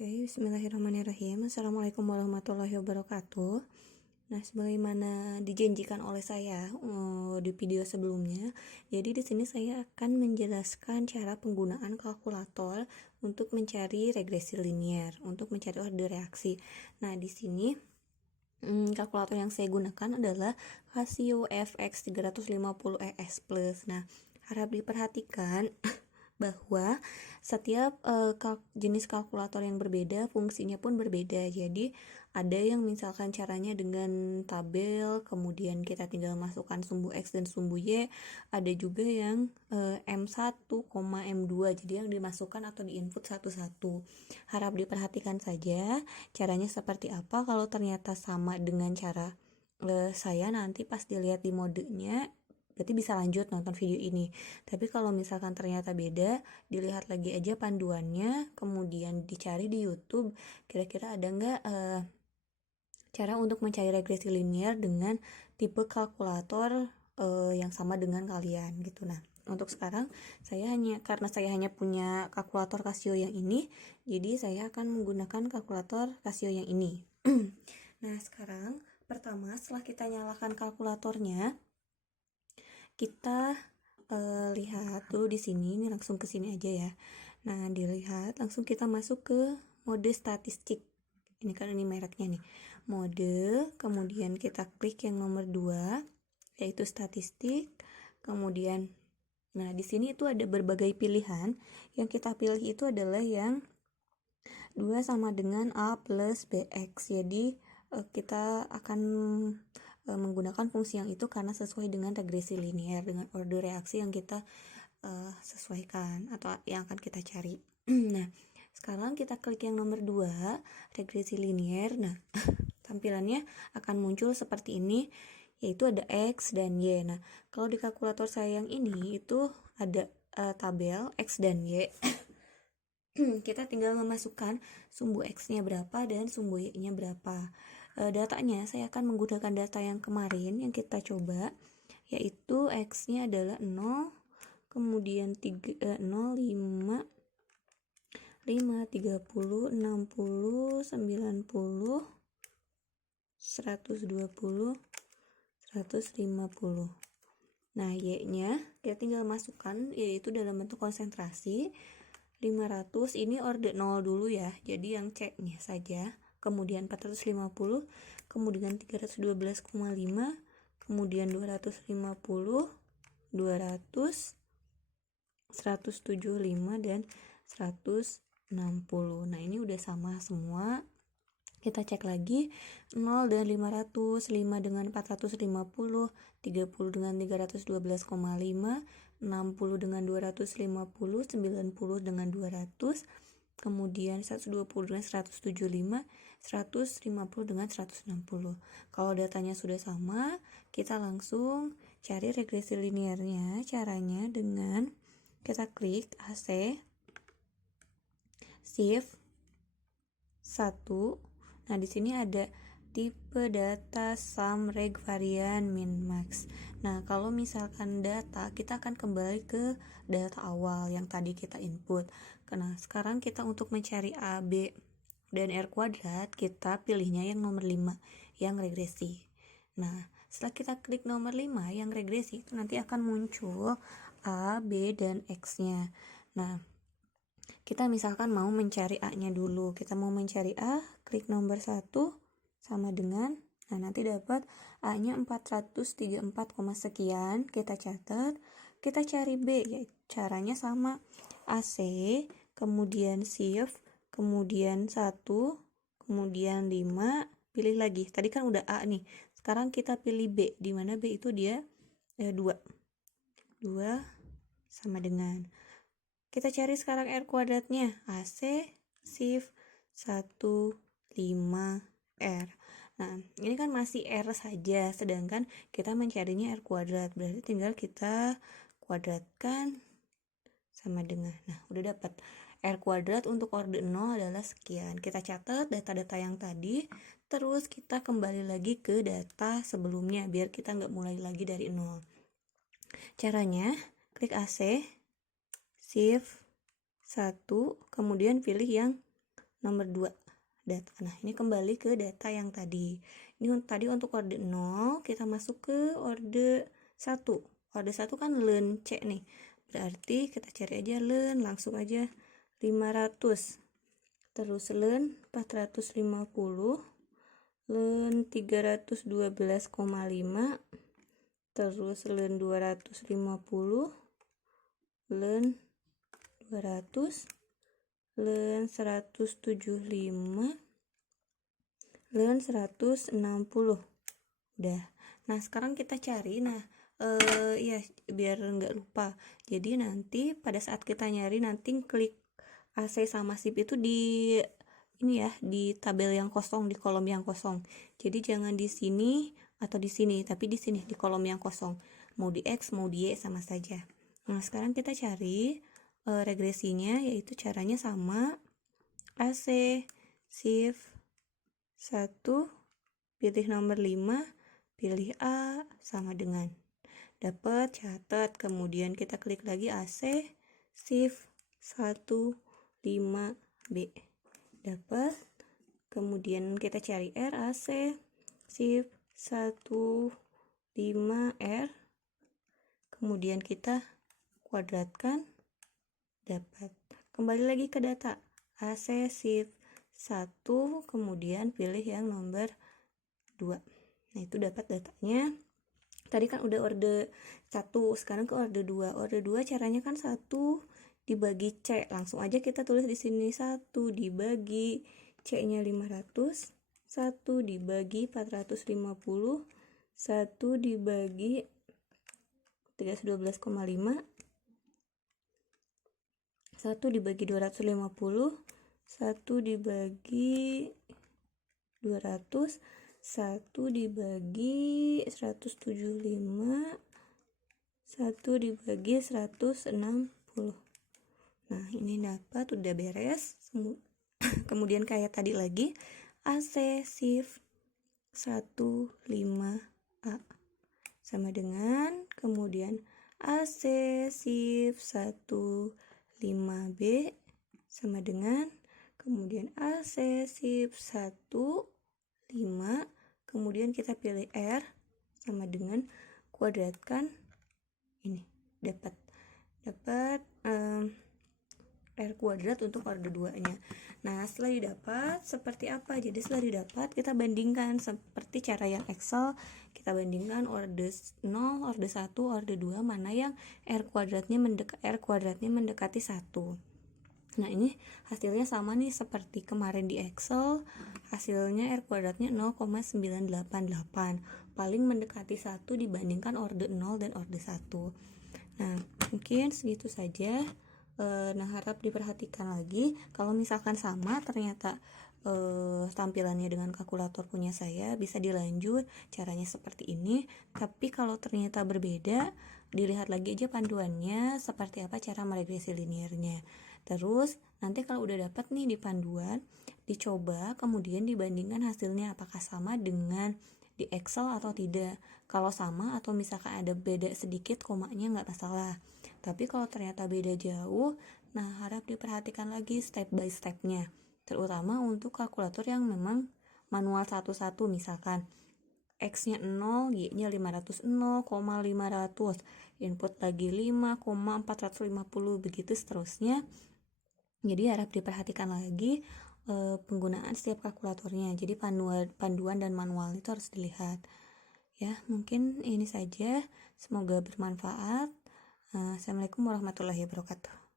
Oke, bismillahirrahmanirrahim. Assalamualaikum warahmatullahi wabarakatuh. Nah, sebagaimana dijanjikan oleh saya di video sebelumnya, jadi di sini saya akan menjelaskan cara penggunaan kalkulator untuk mencari regresi linier, untuk mencari order reaksi. Nah, di sini kalkulator yang saya gunakan adalah Casio FX 350 ES Plus. Nah, harap diperhatikan bahwa setiap jenis kalkulator yang berbeda fungsinya pun berbeda. Jadi ada yang misalkan caranya dengan tabel, kemudian kita tinggal masukkan sumbu X dan sumbu Y. Ada juga yang M1, M2, jadi yang dimasukkan atau diinput satu-satu. Harap diperhatikan saja caranya seperti apa. Kalau ternyata sama dengan cara saya, nanti pas dilihat di modenya berarti bisa lanjut nonton video ini. Tapi kalau misalkan ternyata beda, dilihat lagi aja panduannya, kemudian dicari di YouTube kira-kira ada nggak cara untuk mencari regresi linier dengan tipe kalkulator yang sama dengan kalian gitu. Nah, untuk sekarang karena saya hanya punya kalkulator Casio yang ini, jadi saya akan menggunakan kalkulator Casio yang ini. Nah, sekarang pertama setelah kita nyalakan kalkulatornya, kita lihat dulu di sini. Ini langsung ke sini aja ya. Nah, dilihat langsung kita masuk ke mode statistik. Ini kan ini mereknya nih. Mode, kemudian kita klik yang nomor 2 yaitu statistik. Kemudian nah, di sini itu ada berbagai pilihan. Yang kita pilih itu adalah yang 2 sama dengan A plus BX. Jadi kita akan menggunakan fungsi yang itu karena sesuai dengan regresi linier, dengan order reaksi yang kita sesuaikan atau yang akan kita cari. Nah, sekarang kita klik yang nomor 2, regresi linier. Nah, tampilannya akan muncul seperti ini, yaitu ada X dan Y. Nah, kalau di kalkulator saya yang ini itu ada tabel X dan Y. Kita tinggal memasukkan sumbu X-nya berapa dan sumbu Y-nya berapa. Datanya saya akan menggunakan data yang kemarin yang kita coba, yaitu X-nya adalah 0, kemudian 0, 5, 30, 60, 90, 120, 150. Nah, Y-nya kita tinggal masukkan, yaitu dalam bentuk konsentrasi 500. Ini order 0 dulu ya, jadi yang C-nya saja. Kemudian 450, kemudian 312,5, kemudian 250, 200, 175 dan 160. Nah, ini udah sama semua. Kita cek lagi, 0 dan 500, 5 dengan 450, 30 dengan 312,5, 60 dengan 250, 90 dengan 200, kemudian 120 dengan 175, 150 dengan 160. Kalau datanya sudah sama, kita langsung cari regresi liniernya. Caranya dengan kita klik AC, Shift 1. Nah, di sini ada tipe data, sum, reg, varian, min, max. Nah, kalau misalkan data, kita akan kembali ke data awal yang tadi kita input. Nah, sekarang kita untuk mencari A, B, dan R kuadrat, kita pilihnya yang nomor 5, yang regresi. Nah, setelah kita klik nomor 5 yang regresi, itu nanti akan muncul A, B, dan X-nya. Nah, kita misalkan mau mencari A-nya dulu. Kita mau mencari A, klik nomor 1 sama dengan, nah nanti dapat A-nya 434, sekian. Kita catat, kita cari B, ya caranya sama. AC, kemudian Shift, kemudian 1, kemudian 5, pilih lagi. Tadi kan udah A nih. Sekarang kita pilih B, di mana B itu dia 2. 2 sama dengan. Kita cari sekarang R kuadratnya. AC, Shift, 1, 5, R. Nah, ini kan masih R saja, sedangkan kita mencarinya R kuadrat. Berarti tinggal kita kuadratkan sama dengan. Nah, udah dapat. R kuadrat untuk order 0 adalah sekian. Kita catat data-data yang tadi, terus kita kembali lagi ke data sebelumnya, biar kita nggak mulai lagi dari 0. Caranya, klik AC, Shift 1, kemudian pilih yang nomor 2 data. Nah, ini kembali ke data yang tadi. Ini tadi untuk orde 0, kita masuk ke orde 1. Orde 1 kan len C nih. Berarti kita cari aja len, langsung aja 500. Terus len 450, len 312,5, terus len 250, len 200, len 175, len 160. Udah. Nah, sekarang kita cari. Nah, ya biar nggak lupa. Jadi nanti pada saat kita nyari, nanti klik AC sama SIP itu di ini ya, di tabel yang kosong, di kolom yang kosong. Jadi jangan di sini atau di sini, tapi di sini di kolom yang kosong. Mau di X, mau di Y sama saja. Nah, sekarang kita cari regresinya, yaitu caranya sama. AC shift 1, pilih nomor 5, pilih A, sama dengan dapat, catat, kemudian kita klik lagi AC shift 1, 5B, dapat, kemudian kita cari R, AC shift 1, 5R, kemudian kita kuadratkan, dapat. Kembali lagi ke data, AC shift 1, kemudian pilih yang nomor 2. Nah, itu dapat datanya. Tadi kan udah orde 1, sekarang ke orde 2. Orde 2 caranya kan 1 dibagi C. Langsung aja kita tulis di sini 1 dibagi C-nya 500, 1 dibagi 450, 1 dibagi 312,5, 1 dibagi 250, 1 dibagi 200, 1 dibagi 175, 1 dibagi 160. Nah, ini dapat, udah beres. Kemudian kayak tadi lagi, AC shift 1, 5A sama dengan, kemudian AC shift 1, 5B sama dengan, kemudian AC shift 1, 5, kemudian kita pilih R sama dengan kuadratkan, ini dapat R kuadrat untuk orde 2 nya. Nah, setelah didapat seperti apa? Jadi setelah didapat kita bandingkan seperti cara yang Excel, kita bandingkan orde 0, orde 1, orde 2, mana yang R kuadratnya mendekati 1. Nah, ini hasilnya sama nih seperti kemarin di Excel. Hasilnya R kuadratnya 0,988, paling mendekati 1 dibandingkan orde 0 dan orde 1. Nah, mungkin segitu saja. Nah, harap diperhatikan lagi. Kalau misalkan sama ternyata tampilannya dengan kalkulator punya saya, bisa dilanjut caranya seperti ini. Tapi kalau ternyata berbeda, dilihat lagi aja panduannya seperti apa cara meregresi linearnya. Terus nanti kalau udah dapat nih di panduan, dicoba kemudian dibandingkan hasilnya apakah sama dengan di Excel atau tidak. Kalau sama atau misalkan ada beda sedikit komanya nggak masalah. Tapi kalau ternyata beda jauh, nah harap diperhatikan lagi step by stepnya, terutama untuk kalkulator yang memang manual satu-satu, misalkan X-nya 0, Y-nya 500, 0,500, input lagi 5,450, begitu seterusnya. Jadi harap diperhatikan lagi penggunaan setiap kalkulatornya. Jadi panduan dan manual itu harus dilihat. Ya, mungkin ini saja. Semoga bermanfaat. Assalamualaikum warahmatullahi wabarakatuh.